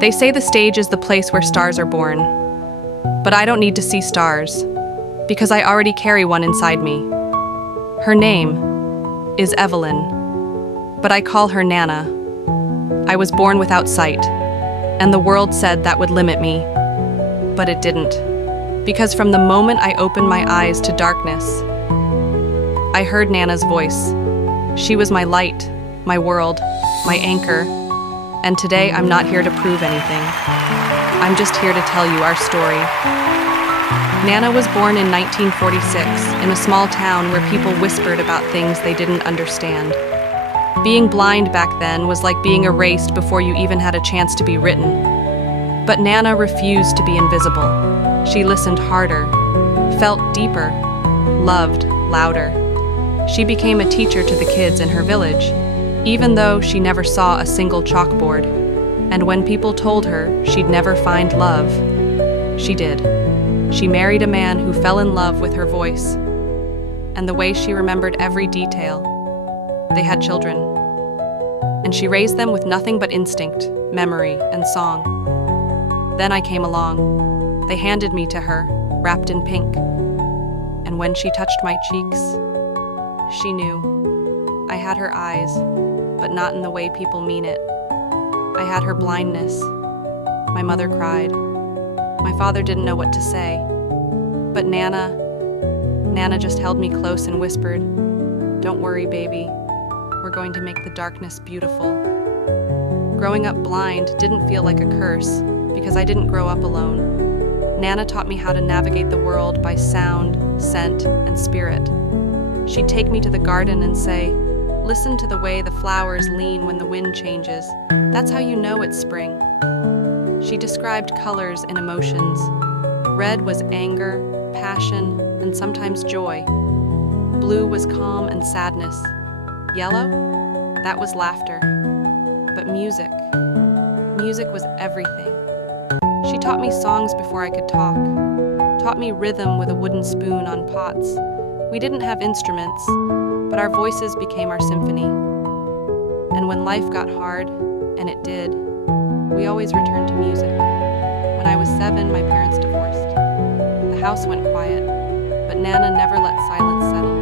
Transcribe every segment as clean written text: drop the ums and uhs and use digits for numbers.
They say the stage is the place where stars are born. But I don't need to see stars, because I already carry one inside me. Her name is Evelyn, but I call her Nana. I was born without sight, and the world said that would limit me. But it didn't, because from the moment I opened my eyes to darkness, I heard Nana's voice. She was my light, my world, my anchor, and today I'm not here to prove anything. I'm just here to tell you our story. Nana was born in 1946 in a small town where people whispered about things they didn't understand. Being blind back then was like being erased before you even had a chance to be written. But Nana refused to be invisible. She listened harder, felt deeper, loved louder. She became a teacher to the kids in her village, even though she never saw a single chalkboard. And when people told her she'd never find love, she did. She married a man who fell in love with her voice and the way she remembered every detail. They had children, and she raised them with nothing but instinct, memory, and song. Then I came along. They handed me to her, wrapped in pink. And when she touched my cheeks, she knew. I had her eyes, but not in the way people mean it. I had her blindness. My mother cried. My father didn't know what to say. But Nana just held me close and whispered, "Don't worry, baby. We're going to make the darkness beautiful." Growing up blind didn't feel like a curse because I didn't grow up alone. Nana taught me how to navigate the world by sound, scent, and spirit. She'd take me to the garden and say, "Listen to the way the flowers lean when the wind changes. That's how you know it's spring." She described colors and emotions. Red was anger, passion, and sometimes joy. Blue was calm and sadness. Yellow? That was laughter. But music was everything. She taught me songs before I could talk, taught me rhythm with a wooden spoon on pots. We didn't have instruments, but our voices became our symphony. And when life got hard, and it did, we always returned to music. When I was 7, my parents divorced. The house went quiet, but Nana never let silence settle.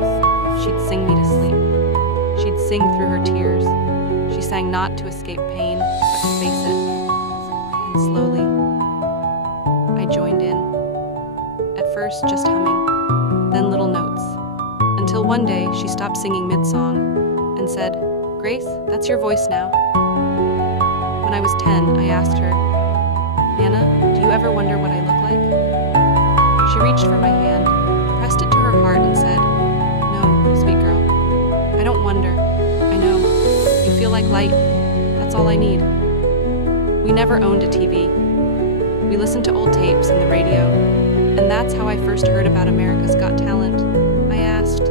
She'd sing me to sleep. She'd sing through her tears. She sang not to escape pain, but to face it. And slowly, I joined in. At first, just humming, then little notes. Until one day, she stopped singing mid-song and said, "Grace, that's your voice now." When I was 10, I asked her, "Nana, do you ever wonder what I look like?" She reached for my hand, pressed it to her heart, and said, "No, sweet girl, I don't wonder. I know. You feel like light. That's all I need." We never owned a TV. We listened to old tapes and the radio, and that's how I first heard about America's Got Talent. I asked,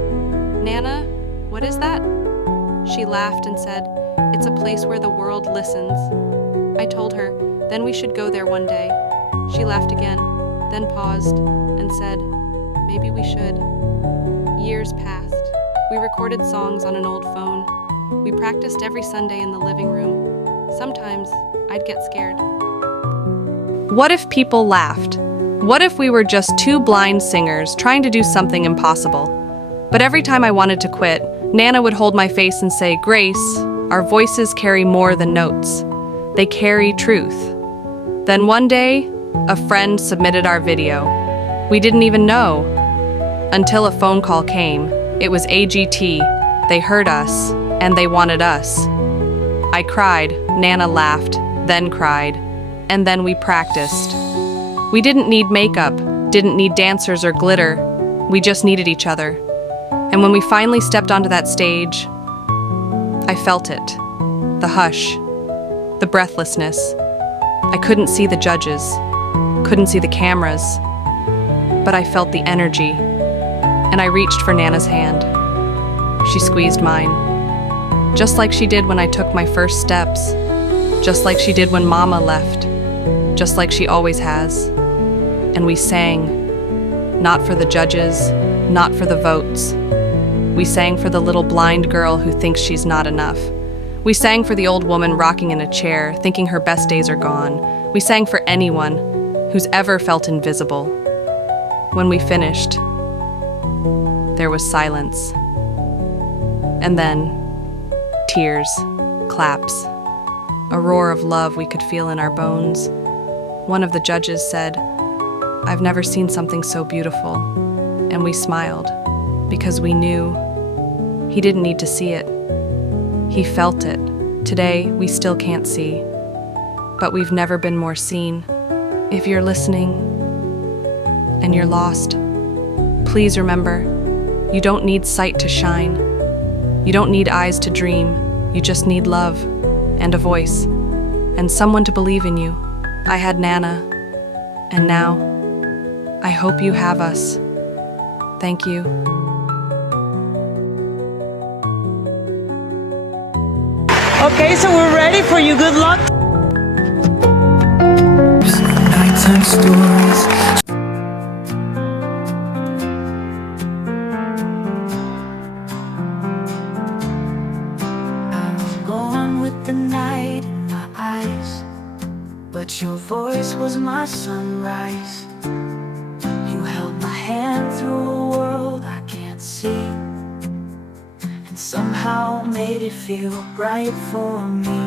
"Nana, what is that?" She laughed and said, "It's a place where the world listens." I told her, then we should go there one day. She laughed again, then paused and said, "Maybe we should." Years passed. We recorded songs on an old phone. We practiced every Sunday in the living room. Sometimes I'd get scared. What if people laughed? What if we were just two blind singers trying to do something impossible? But every time I wanted to quit, Nana would hold my face and say, "Grace, our voices carry more than notes. They carry truth." Then one day, a friend submitted our video. We didn't even know. Until a phone call came. It was AGT. They heard us, and they wanted us. I cried, Nana laughed, then cried, and then we practiced. We didn't need makeup, didn't need dancers or glitter. We just needed each other. And when we finally stepped onto that stage, I felt it. The hush, the breathlessness. I couldn't see the judges, couldn't see the cameras, but I felt the energy, and I reached for Nana's hand. She squeezed mine, just like she did when I took my first steps, just like she did when Mama left, just like she always has. And we sang, not for the judges, not for the votes. We sang for the little blind girl who thinks she's not enough. We sang for the old woman rocking in a chair, thinking her best days are gone. We sang for anyone who's ever felt invisible. When we finished, there was silence. And then, tears, claps, a roar of love we could feel in our bones. One of the judges said, "I've never seen something so beautiful." And we smiled, because we knew he didn't need to see it. He felt it. Today, we still can't see, but we've never been more seen. If you're listening and you're lost, please remember, you don't need sight to shine. You don't need eyes to dream. You just need love and a voice and someone to believe in you. I had Nana, and now I hope you have us. Thank you. Okay, so we're ready for you. Good luck. Nighttime stories. I've gone with the night in my eyes, but your voice was my sunrise. You held my hand through a world I can't see, and somehow made it feel right for me.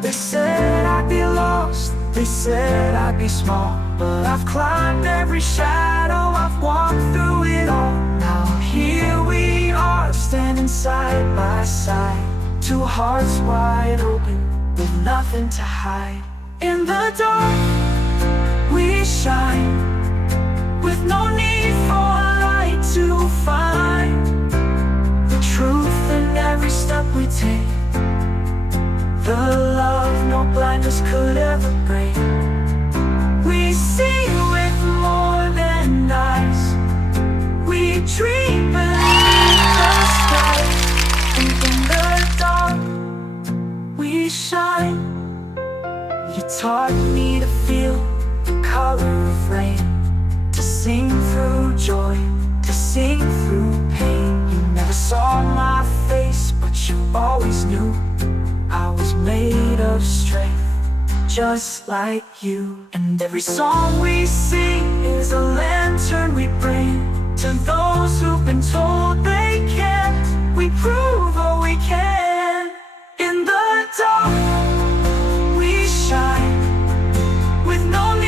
They said I'd be lost, they said I'd be small, but I've climbed every shadow, I've walked through it all. Now here we are, standing side by side, two hearts wide open, with nothing to hide. In the dark, we shine, with no need for a light to find the truth in every step we take, the love no blinders could ever break. We see with more than eyes, we dream beneath the skies, and in the dark, we shine. You taught me to feel the color of rain, to sing through joy, to sing through pain. You never saw my face, but you always knew I was made of strength, just like you. And every song we sing is a lantern we bring to those who've been told